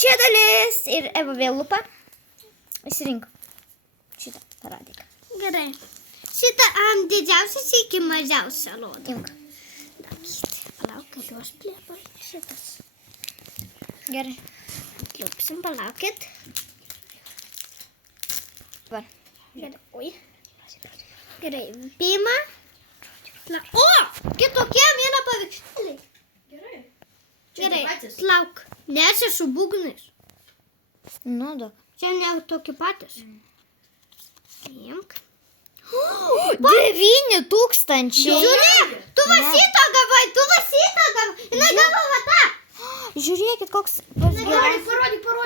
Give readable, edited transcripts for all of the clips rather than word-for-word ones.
Čia dalis ir Eva vėl lupa. Įsirink. Šitą paradyk. Gerai. Šitą didžiausias iki mažiausio rodo. Imk. Palauk, kad aš plėpai. Šitas. Gerai. Atliupsim, palaukit. Dabar. Gerai. Oi. Gerai. Pirma. O! Kitokie viena pavirkštėliai. Gerai. Gerai. Lauk. Nes aš su būgnais. Nu, daug. Čia ne tokie patys. Imk. 9,000. Žiūrėk, tu va šitą gavai, Jinai gavo va tą. Žiūrėkit, koks Parodyk.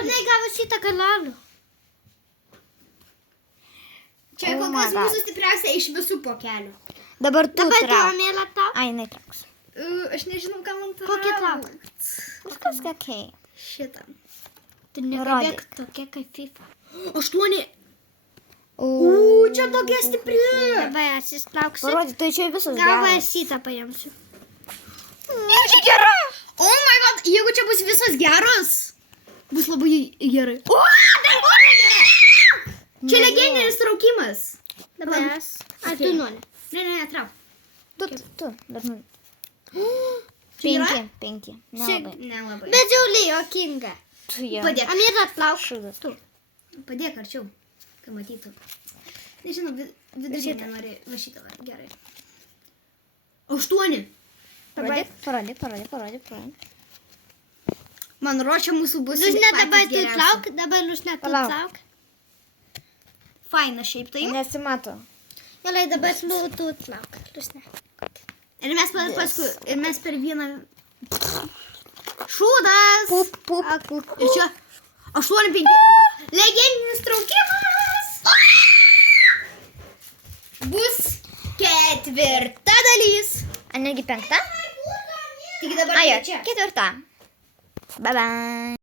Jinai gavo šitą galalų. Čia kol Oh my kas God. mūsų stipriausia iš visų pokelių. Dabar tu Dabar tu, trauk. Amėla, tau. Ai, jinai trauks. Aš nežinau, ką man traukt. Kokį trauk? Viskas okei. Šitą. Tu nekalbėk tokia kaip FIFA. 8. Čia tokia stipri. Dabar aš įslauksiu. Parodyk, tai čia visos Galva geros. šitą paimsiu. Irgi gera. Oh my god, jeigu čia bus visos geros, bus labai gerai. Čia legendinis traukimas. Dabar aš. Ar tu nori? Ne, trauk. Tu, dar nu. Čia yra? 5. Nelabai. Nelabai. Bet žiauliai, jokinga. Tu jau. Padėk. Amėla, plauk. Šūdas. Tu. Padėk arčiau, kad matytų. Nežinau, vidurinė nenori. Va šitą, va, gerai. 8. Parodyk. Man ruošia mūsų bus Liusne, dabar patys tu geriausi. trauk. Dabar Liusne, tu Palauk. trauk. Faina šiaip tai. Nesimato. Gerai, dabar tu trauk. Liusne. Ir mes paskui, ir mes per vieną... Šūdas! Pup. Ir čia 8-5. Legendinis traukimas! Bus 4 dalis. A negi 5? Tik dabar Ai, čia. 4. Bye bye.